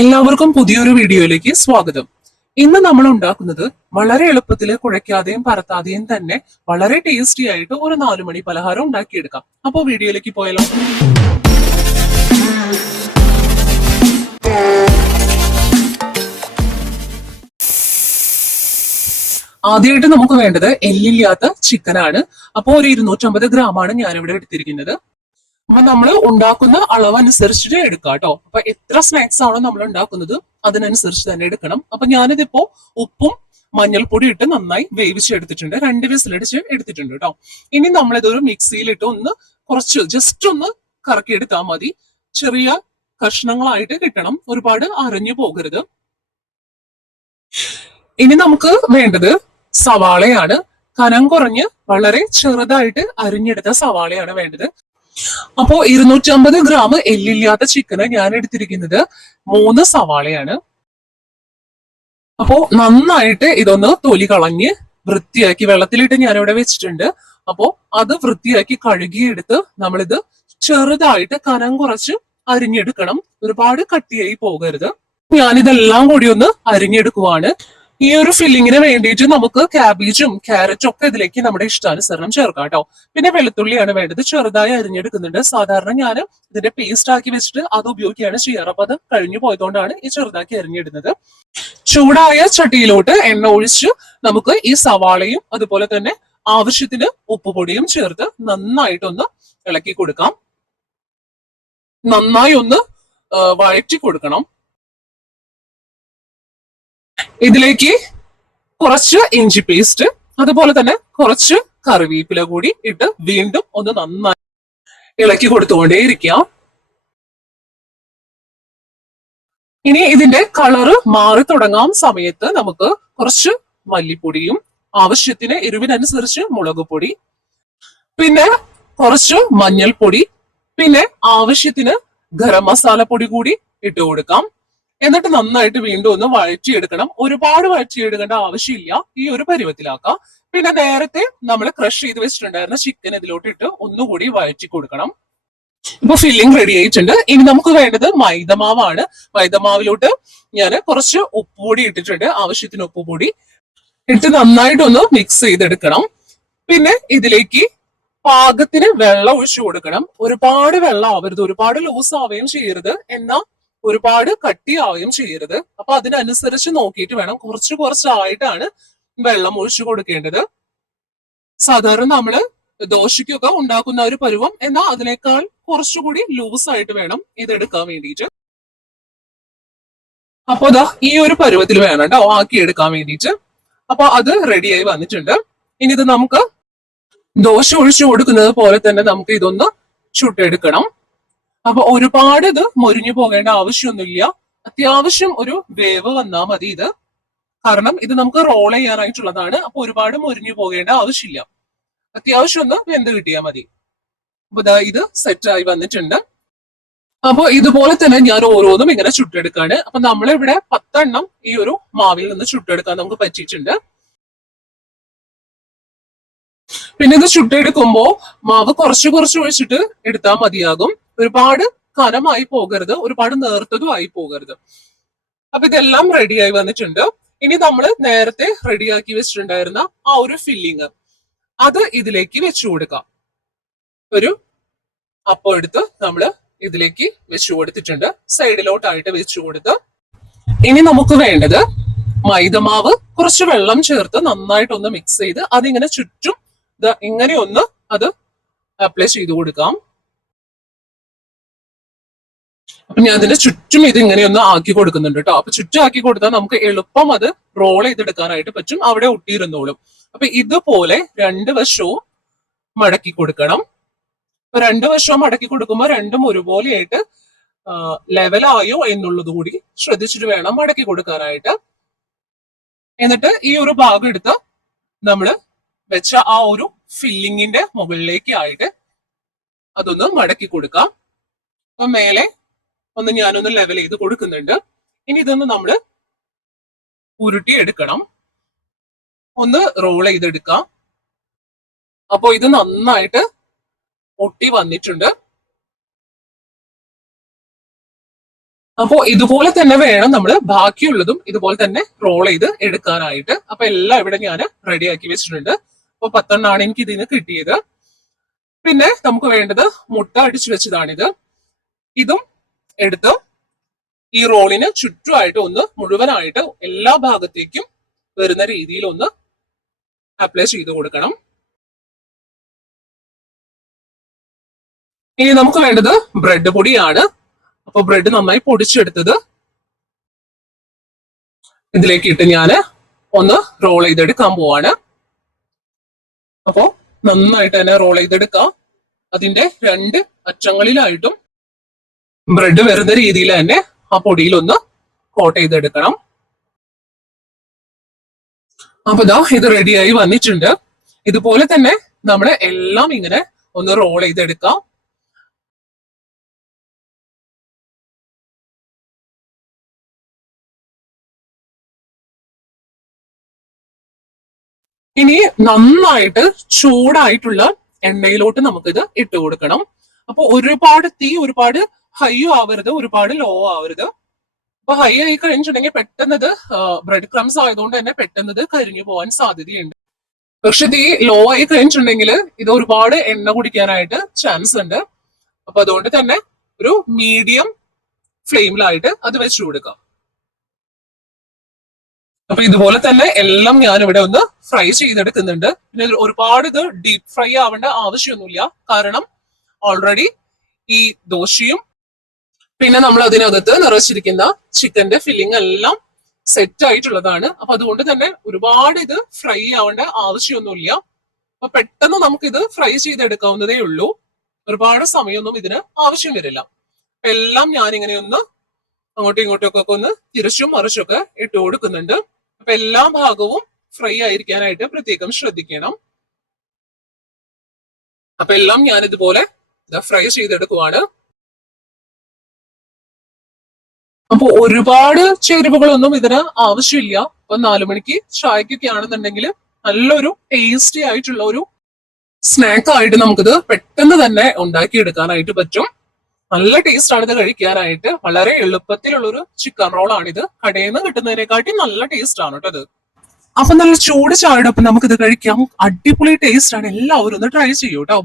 എല്ലാവർക്കും പുതിയൊരു വീഡിയോയിലേക്ക് സ്വാഗതം. ഇന്ന് നമ്മൾ ഉണ്ടാക്കുന്നത് വളരെ എളുപ്പത്തിൽ കുഴയ്ക്കാതെയും പരത്താതെയും തന്നെ വളരെ ടേസ്റ്റി ആയിട്ട് ഒരു 4 മണി പലഹാരം ഉണ്ടാക്കിയെടുക്കാം. അപ്പോൾ വീഡിയോയിലേക്ക് പോയാലോ. ആദ്യമായിട്ട് നമുക്ക് വേണ്ടത് എല്ലില്ലാത്ത ചിക്കനാണ്. അപ്പോൾ ഒരു 250 ഗ്രാമാണ് ഞാനിവിടെ എടുത്തിരിക്കുന്നത്. അപ്പൊ നമ്മൾ ഉണ്ടാക്കുന്ന അളവ് അനുസരിച്ചിട്ട് എടുക്കാം കേട്ടോ. അപ്പൊ എത്ര സ്നാക്സ് ആണോ നമ്മൾ ഉണ്ടാക്കുന്നത് അതിനനുസരിച്ച് തന്നെ എടുക്കണം. അപ്പൊ ഞാനിതിപ്പോ ഉപ്പും മഞ്ഞൾപ്പൊടി ഇട്ട് നന്നായി വേവിച്ചെടുത്തിട്ടുണ്ട്. 2 വിസിലടിച്ച് എടുത്തിട്ടുണ്ട് കേട്ടോ. ഇനി നമ്മളിതൊരു മിക്സിയിലിട്ട് ഒന്ന് കുറച്ച് ജസ്റ്റ് ഒന്ന് കറക്കി എടുത്താൽ മതി. ചെറിയ കഷ്ണങ്ങളായിട്ട് കിട്ടണം, ഒരുപാട് അരഞ്ഞു പോകരുത്. ഇനി നമുക്ക് വേണ്ടത് സവാളയാണ്. കനം കുറഞ്ഞ് വളരെ ചെറുതായിട്ട് അരിഞ്ഞെടുത്ത സവാളയാണ് വേണ്ടത്. അപ്പോ 250 ഗ്രാം എല്ലില്ലാത്ത ചിക്കന് ഞാൻ എടുത്തിരിക്കുന്നത് 3 സവാളയാണ്. അപ്പോ നന്നായിട്ട് ഇതൊന്ന് തൊലി കളഞ്ഞ് വൃത്തിയാക്കി വെള്ളത്തിലിട്ട് ഞാനിവിടെ വെച്ചിട്ടുണ്ട്. അപ്പോ അത് വൃത്തിയാക്കി കഴുകിയെടുത്ത് നമ്മളിത് ചെറുതായിട്ട് കനം കുറച്ച് അരിഞ്ഞെടുക്കണം. ഒരുപാട് കട്ടിയായി പോകരുത്. ഞാനിതെല്ലാം കൂടി ഒന്ന് അരിഞ്ഞെടുക്കുവാണ്. ഈ ഒരു ഫില്ലിങ്ങിന് വേണ്ടിയിട്ട് നമുക്ക് ക്യാബേജും ക്യാരറ്റും ഒക്കെ ഇതിലേക്ക് നമ്മുടെ ഇഷ്ടാനുസരണം ചേർക്കാം കേട്ടോ. പിന്നെ വെളുത്തുള്ളിയാണ് വേണ്ടത്, ചെറുതായി അരിഞ്ഞെടുക്കുന്നുണ്ട്. സാധാരണ ഞാൻ ഇതിന്റെ പേസ്റ്റ് ആക്കി വെച്ചിട്ട് അത് ഉപയോഗിക്കുകയാണ് ചെയ്യാറ്. അപ്പൊ അത് കഴിഞ്ഞു പോയതുകൊണ്ടാണ് ഈ ചെറുതാക്കി അരിഞ്ഞിടുന്നത്. ചൂടായ ചട്ടിയിലോട്ട് എണ്ണ ഒഴിച്ച് നമുക്ക് ഈ സവാളയും അതുപോലെ തന്നെ ആവശ്യത്തിന് ഉപ്പുപൊടിയും ചേർത്ത് നന്നായിട്ടൊന്ന് ഇളക്കി കൊടുക്കാം. നന്നായി ഒന്ന് വഴറ്റി കൊടുക്കണം. ഇതിലേക്ക് കുറച്ച് ഇഞ്ചി പേസ്റ്റ് അതുപോലെ തന്നെ കുറച്ച് കറിവേപ്പില കൂടി ഇട്ട് വീണ്ടും ഒന്ന് നന്നായി ഇളക്കി കൊടുത്തുകൊണ്ടേയിരിക്കാം. ഇനി ഇതിന്റെ കളറ് മാറി തുടങ്ങാൻ സമയത്ത് നമുക്ക് കുറച്ച് മല്ലിപ്പൊടിയും ആവശ്യത്തിന് എരിവിനനുസരിച്ച് മുളക് പൊടി, പിന്നെ കുറച്ച് മഞ്ഞൾപ്പൊടി, പിന്നെ ആവശ്യത്തിന് ഗരം മസാല പൊടി കൂടി ഇട്ട് കൊടുക്കാം. എന്നിട്ട് നന്നായിട്ട് വീണ്ടും ഒന്ന് വഴറ്റിയെടുക്കണം. ഒരുപാട് വഴറ്റിയെടുക്കേണ്ട ആവശ്യമില്ല, ഈ ഒരു പരുവത്തിലാക്കാം. പിന്നെ നേരത്തെ നമ്മൾ ക്രഷ് ചെയ്ത് വെച്ചിട്ടുണ്ടായിരുന്ന ചിക്കൻ ഇതിലോട്ട് ഇട്ട് ഒന്നുകൂടി വഴറ്റി കൊടുക്കണം. ഇപ്പൊ ഫില്ലിംഗ് റെഡി ആയിട്ടുണ്ട്. ഇനി നമുക്ക് വേണ്ടത് മൈദമാവാണ്. മൈദമാവിലോട്ട് ഞാൻ കുറച്ച് ഉപ്പുപൊടി ഇട്ടിട്ടുണ്ട്, ആവശ്യത്തിന് ഉപ്പുപൊടി ഇട്ട് നന്നായിട്ടൊന്ന് മിക്സ് ചെയ്തെടുക്കണം. പിന്നെ ഇതിലേക്ക് പാകത്തിന് വെള്ളം ഒഴിച്ചു കൊടുക്കണം. ഒരുപാട് വെള്ളം ആവരുത്, ഒരുപാട് ലൂസ് ആവുകയും ചെയ്യരുത്, എന്നാൽ ഒരുപാട് കട്ടിയാവുകയും ചെയ്യരുത്. അപ്പൊ അതിനനുസരിച്ച് നോക്കിയിട്ട് വേണം, കുറച്ച് കുറച്ചായിട്ടാണ് വെള്ളം ഒഴിച്ചു കൊടുക്കേണ്ടത്. സാധാരണ നമ്മള് ദോശയ്ക്കൊക്കെ ഉണ്ടാക്കുന്ന ഒരു പരുവം, എന്നാൽ അതിനേക്കാൾ കുറച്ചുകൂടി ലൂസ് ആയിട്ട് വേണം ഇതെടുക്കാൻ വേണ്ടിയിട്ട്. അപ്പൊ അതാ ഈ ഒരു പരുവത്തിൽ വേണം കേട്ടോ ആക്കി എടുക്കാൻ വേണ്ടിയിട്ട്. അപ്പൊ അത് റെഡിയായി വന്നിട്ടുണ്ട്. ഇനി ഇത് നമുക്ക് ദോശ ഒഴിച്ചു കൊടുക്കുന്നത് പോലെ തന്നെ നമുക്ക് ഇതൊന്ന് ചുട്ടെടുക്കണം. അപ്പൊ ഒരുപാട് ഇത് മൊരിഞ്ഞു പോകേണ്ട ആവശ്യമൊന്നുമില്ല. അത്യാവശ്യം ഒരു വേവ് വന്നാൽ മതി ഇത്. കാരണം ഇത് നമുക്ക് റോൾ ചെയ്യാനായിട്ടുള്ളതാണ്. അപ്പൊ ഒരുപാട് മൊരിഞ്ഞു പോകേണ്ട ആവശ്യമില്ല, അത്യാവശ്യം ഒന്ന് വെന്ത് കിട്ടിയാൽ മതി. അപ്പൊ ഇതാ ഇത് സെറ്റായി വന്നിട്ടുണ്ട്. അപ്പൊ ഇതുപോലെ തന്നെ ഞാൻ ഓരോന്നും ഇങ്ങനെ ചുട്ടെടുക്കാണ്. അപ്പൊ നമ്മളിവിടെ 10 എണ്ണം ഈ ഒരു മാവിൽ നിന്ന് ചുട്ടെടുക്കാൻ നമുക്ക് പറ്റിയിട്ടുണ്ട്. പിന്നെ ഇത് ചുട്ടെടുക്കുമ്പോ മാവ് കുറച്ച് കുറച്ച് ഒഴിച്ചിട്ട് എടുത്താൽ മതിയാകും. ഒരുപാട് കനമായി പോകരുത്, ഒരുപാട് നേർത്തതും ആയി പോകരുത്. അപ്പൊ ഇതെല്ലാം റെഡിയായി വന്നിട്ടുണ്ട്. ഇനി നമ്മൾ നേരത്തെ റെഡിയാക്കി വെച്ചിട്ടുണ്ടായിരുന്ന ആ ഒരു ഫില്ലിങ് അത് ഇതിലേക്ക് വെച്ചു കൊടുക്കാം. ഒരു അപ്പം എടുത്ത് നമ്മൾ ഇതിലേക്ക് വെച്ചു കൊടുത്തിട്ടുണ്ട്, സൈഡിലോട്ടായിട്ട് വെച്ചു കൊടുത്ത്. ഇനി നമുക്ക് വേണ്ടത് മൈദമാവ് കുറച്ച് വെള്ളം ചേർത്ത് നന്നായിട്ടൊന്ന് മിക്സ് ചെയ്ത് അതിങ്ങനെ ചുറ്റും ഇങ്ങനെ ഒന്ന് അത് അപ്ലൈ ചെയ്ത് കൊടുക്കാം. അപ്പൊ ഞാൻ അതിന്റെ ചുറ്റും ഇത് ഇങ്ങനെ ഒന്ന് ആക്കി കൊടുക്കുന്നുണ്ട് കേട്ടോ. അപ്പൊ ചുറ്റും ആക്കി കൊടുത്താൽ നമുക്ക് എളുപ്പം അത് റോൾ ചെയ്തെടുക്കാനായിട്ട് പറ്റും, അവിടെ ഒട്ടിയിരുന്നോളും. അപ്പൊ ഇതുപോലെ 2 വശവും മടക്കി കൊടുക്കണം. അപ്പൊ 2 വശവും മടക്കി കൊടുക്കുമ്പോൾ രണ്ടും ഒരുപോലെയായിട്ട് ലെവലായോ എന്നുള്ളത് കൂടി ശ്രദ്ധിച്ചിട്ട് വേണം മടക്കി കൊടുക്കാനായിട്ട്. എന്നിട്ട് ഈ ഒരു ഭാഗം എടുത്ത് നമ്മള് വെച്ച ആ ഒരു ഫില്ലിങ്ങിന്റെ മുകളിലേക്ക് ആയിട്ട് അതൊന്ന് മടക്കി കൊടുക്കാം. അപ്പൊ മേലെ ഒന്ന് ഞാനൊന്ന് ലെവൽ ചെയ്ത് കൊടുക്കുന്നുണ്ട്. ഇനി ഇതൊന്ന് നമ്മള് ഉരുട്ടി എടുക്കണം, ഒന്ന് റോൾ ചെയ്തെടുക്കാം. അപ്പൊ ഇത് നന്നായിട്ട് ഒട്ടി വന്നിട്ടുണ്ട്. അപ്പോ ഇതുപോലെ തന്നെ വേണം നമ്മൾ ബാക്കിയുള്ളതും ഇതുപോലെ തന്നെ റോൾ ചെയ്ത് എടുക്കാനായിട്ട്. അപ്പൊ എല്ലാം ഇവിടെ ഞാൻ റെഡിയാക്കി വെച്ചിട്ടുണ്ട്. അപ്പൊ 10 എനിക്ക് ഇതിന് കിട്ടിയത്. പിന്നെ നമുക്ക് വേണ്ടത് മുട്ട അടിച്ചു വെച്ചതാണിത്. ഇതും എടുത്ത് ഈ റോളിന് ചുറ്റുമായിട്ട് ഒന്ന് മുഴുവനായിട്ട് എല്ലാ ഭാഗത്തേക്കും വരുന്ന രീതിയിൽ ഒന്ന് അപ്ലൈ ചെയ്ത് കൊടുക്കണം. ഇനി നമുക്ക് വേണ്ടത് ബ്രെഡ് പൊടിയാണ്. അപ്പൊ ബ്രെഡ് നന്നായി പൊടിച്ചെടുത്തത് ഇതിലേക്ക് ഇട്ട് ഞാൻ ഒന്ന് റോൾ ചെയ്തെടുക്കാൻ പോവാണ്. അപ്പോ നന്നായിട്ട് തന്നെ റോൾ ചെയ്തെടുക്കാം. അതിന്റെ 2 അറ്റങ്ങളിലായിട്ടും ബ്രെഡ് വരുന്ന രീതിയിൽ തന്നെ ആ പൊടിയിൽ ഒന്ന് കോട്ട് ചെയ്തെടുക്കണം. അപ്പൊ ഇതാ ഇത് റെഡിയായി വന്നിട്ടുണ്ട്. ഇതുപോലെ തന്നെ നമ്മൾ എല്ലാം ഇങ്ങനെ ഒന്ന് റോൾ ചെയ്തെടുക്കാം. ഇനി നന്നായിട്ട് ചൂടായിട്ടുള്ള എണ്ണയിലോട്ട് നമുക്കിത് ഇട്ട് കൊടുക്കണം. അപ്പൊ ഒരുപാട് തീ ഒരുപാട് ഹൈയോ ആവരുത്, ഒരുപാട് ലോ ആവരുത്. അപ്പൊ ഹൈ ആയി കഴിഞ്ഞിട്ടുണ്ടെങ്കിൽ പെട്ടെന്നത് ബ്രെഡ് ക്രംസ് ആയതുകൊണ്ട് തന്നെ പെട്ടെന്നത് കരിഞ്ഞു പോകാൻ സാധ്യതയുണ്ട്. പക്ഷെ തീ ലോ ആയി കഴിഞ്ഞിട്ടുണ്ടെങ്കിൽ ഇത് ഒരുപാട് എണ്ണ കുടിക്കാനായിട്ട് ചാൻസ് ഉണ്ട്. അപ്പൊ അതുകൊണ്ട് തന്നെ ഒരു മീഡിയം ഫ്ലെയിമിലായിട്ട് അത് വെച്ചു കൊടുക്കാം. അപ്പൊ ഇതുപോലെ തന്നെ എല്ലാം ഞാൻ ഇവിടെ ഒന്ന് ഫ്രൈ ചെയ്തെടുക്കുന്നുണ്ട്. പിന്നെ ഒരുപാട് ഇത് ഡീപ് ഫ്രൈ ആവേണ്ട ആവശ്യമൊന്നുമില്ല. കാരണം ഓൾറെഡി ഈ ദോശയും പിന്നെ നമ്മൾ അതിനകത്ത് നിറച്ചിരിക്കുന്ന ചിക്കന്റെ ഫില്ലിംഗ് എല്ലാം സെറ്റ് ആയിട്ടുള്ളതാണ്. അപ്പൊ അതുകൊണ്ട് തന്നെ ഒരുപാട് ഇത് ഫ്രൈ ആവേണ്ട ആവശ്യമൊന്നുമില്ല. അപ്പൊ പെട്ടെന്ന് നമുക്ക് ഇത് ഫ്രൈ ചെയ്തെടുക്കാവുന്നതേ ഉള്ളൂ. ഒരുപാട് സമയമൊന്നും ഇതിന് ആവശ്യം വരില്ല. എല്ലാം ഞാൻ ഇങ്ങനെ ഒന്ന് അങ്ങോട്ടും ഇങ്ങോട്ടും ഒക്കെ ഒന്ന് തിരിച്ചും മറിച്ചൊക്കെ ഇട്ട് കൊടുക്കുന്നുണ്ട്. അപ്പൊ എല്ലാ ഭാഗവും ഫ്രൈ ആയിരിക്കാനായിട്ട് പ്രത്യേകം ശ്രദ്ധിക്കണം. അപ്പൊ എല്ലാം ഞാൻ ഇതുപോലെ ഫ്രൈ ചെയ്തെടുക്കുവാണ്. അപ്പൊ ഒരുപാട് ചേരുവകളൊന്നും ഇതിന് ആവശ്യമില്ല. അപ്പൊ 4 മണിക്ക് ചായക്കൊക്കെ ആണെന്നുണ്ടെങ്കിൽ നല്ലൊരു ടേസ്റ്റി ആയിട്ടുള്ള ഒരു സ്നാക്ക് ആയിട്ട് നമുക്കിത് പെട്ടെന്ന് തന്നെ ഉണ്ടാക്കിയെടുക്കാനായിട്ട് പറ്റും. നല്ല ടേസ്റ്റ് ആണ് ഇത് കഴിക്കാനായിട്ട്. വളരെ എളുപ്പത്തിലുള്ളൊരു ചിക്കൻ റോൾ ആണിത്. കടയിൽ നിന്ന് കിട്ടുന്നതിനെക്കാട്ടി നല്ല ടേസ്റ്റ് ആണ് കേട്ടോ ഇത്. അപ്പൊ നല്ല ചൂട് ചായയുടെ ഒപ്പം നമുക്കിത് കഴിക്കാം. അടിപൊളി ടേസ്റ്റ് ആണ്. എല്ലാവരും ഒന്ന് ട്രൈ ചെയ്യൂ കേട്ടോ.